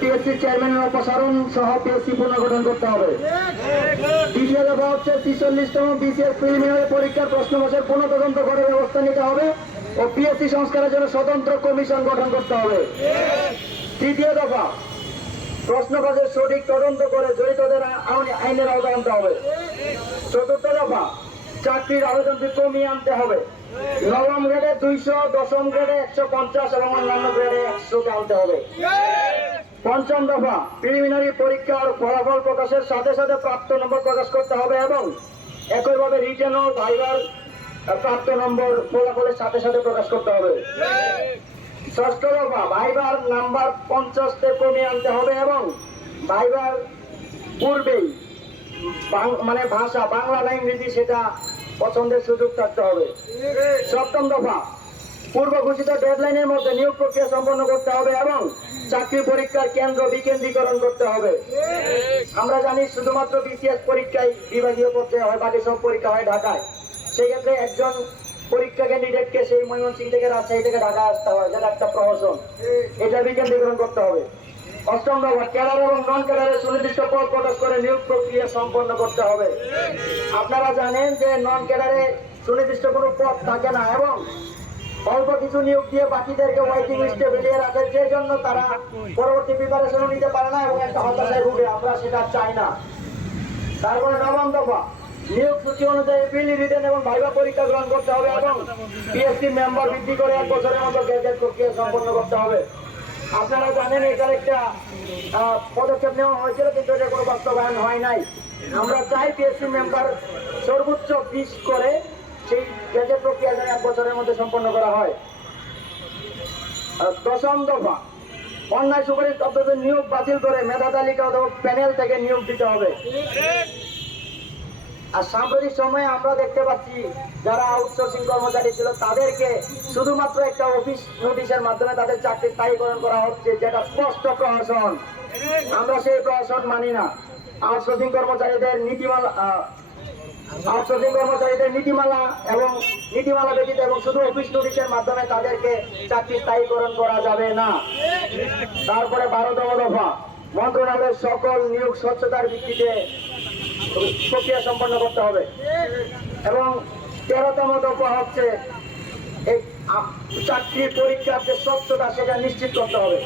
PSC চেয়ারম্যানের অপসারণ সহ পিএসসি পুনর্গঠন করতে হবে। দ্বিতীয় দফা হচ্ছে ৪৬তম বিসিএস প্রিলিমিনারি পরীক্ষার প্রশ্নপত্রের পুনঃতদন্ত করে ব্যবস্থা নিতে হবে ও পিএসসি সংস্কারের জন্য স্বতন্ত্র কমিশন গঠন করতে হবে। তৃতীয় দফা প্রশ্নপত্রের সঠিক তদন্ত করে জড়িতদের আইনের আওতায় আনতে হবে। চতুর্থ দফা চাকরির আবেদন ফি কমিয়ে আনতে হবে। নবম গ্রেডে ২০০, দশম গ্রেডে ১৫০ এবং অন্যান্য গ্রেডে ১০০ আনতে হবে। পঞ্চম দফা প্রিলিমিনারি পরীক্ষার ফলাফল প্রকাশের সাথে সাথে প্রাপ্ত নম্বর প্রকাশ করতে হবে এবং একইভাবে রিটেন ও ভাইবার প্রাপ্ত নম্বর ফলাফলের সাথে সাথে প্রকাশ করতে হবে। ষষ্ঠ দফা ভাইবার নাম্বার ৫০ কমিয়ে আনতে হবে এবং ভাইবার পূর্বেই মানে ভাষা বাংলা না ইংরেজি সেটা পছন্দের সুযোগ থাকতে হবে। সপ্তম দফা পূর্ব ঘোষিত ডেডলাইনের মধ্যে নিয়োগ প্রক্রিয়া সম্পন্ন করতে হবে এবং চাকরি পরীক্ষার কেন্দ্র বিকেন্দ্রীকরণ করতে হবে। আমরা জানি শুধুমাত্র বিসিএস পরীক্ষায় বিভাগীয় পর্যায়ে হয়, বাকি সব পরীক্ষা হয় ঢাকায়। সেই ক্ষেত্রে একজন পরীক্ষা ক্যান্ডিডেটকে সেই ময়মনসিংহ থেকে রাজশাহী থেকে ঢাকা আসতে হয়, যেটা একটা প্রহসন, এটা বিকেন্দ্রীকরণ করতে হবে। অষ্টম দফা ক্যাডার এবং নন ক্যাডারের সুনির্দিষ্ট পদ প্রকাশ করে নিয়োগ প্রক্রিয়া সম্পন্ন করতে হবে। আপনারা জানেন যে নন ক্যাডারে সুনির্দিষ্ট কোনো পদ থাকে না এবং অল্প কিছু নিয়োগ দিয়ে বাকিদেরকে ওয়েটিং লিস্টে বেরিয়ে রাখে, যে জন্য তারা পরবর্তী প্রিপারেশনও নিতে পারে না এবং একটা হতাশায় ভুগে। আমরা সেটা চাই না। তারপরে নবম দফা নিয়োগ সূচি অনুযায়ী প্রিলি, রিটেন এবং ভাইভা পরীক্ষা গ্রহণ করতে হবে এবং পিএসসি মেম্বার বৃদ্ধি করে ১ বছরের মতো গ্যাজেট প্রক্রিয়া সম্পন্ন করতে হবে। আপনারা জানেন এটার একটা পদক্ষেপ নেওয়া হয়েছিল, কিন্তু এটা কোনো বাস্তবায়ন হয় নাই। আমরা চাই পিএসসি মেম্বার সর্বোচ্চ ২০ করে সেই গ্যাজেট প্রক্রিয়া যেন ১ বছরের মধ্যে সম্পন্ন করা হয়। দশম দফা অন্যায় সুপারিশ প্রাপ্তদের নিয়োগ বাতিল করে মেধা তালিকা অথবা প্যানেল থেকে নিয়োগ দিতে হবে। আর সাম্প্রতিক সময়ে আমরা দেখতে পাচ্ছি যারা আউটসোর্সিং কর্মচারী ছিল তাদেরকে শুধুমাত্র একটা অফিস নোটিশের মাধ্যমে তাদের চাকরি স্থায়ীকরণ করা হচ্ছে, যেটা স্পষ্ট প্রহসন। আমরা সেই প্রহসন মানি না। আউটসোর্সিং কর্মচারীদের নীতিমালা এবং নীতিমালা ব্যতীত এবং শুধু অফিস নোটিশের মাধ্যমে তাদেরকে চাকরি স্থায়ীকরণ করা যাবে না। তারপরে ১২তম দফা মন্ত্রণালয়ের সকল নিয়োগ স্বচ্ছতার ভিত্তিতে প্রক্রিয়া সম্পন্ন করতে হবে এবং ১৩তম দফা হচ্ছে এই চাকরির পরীক্ষার যে স্বচ্ছতা সেটা নিশ্চিত করতে হবে।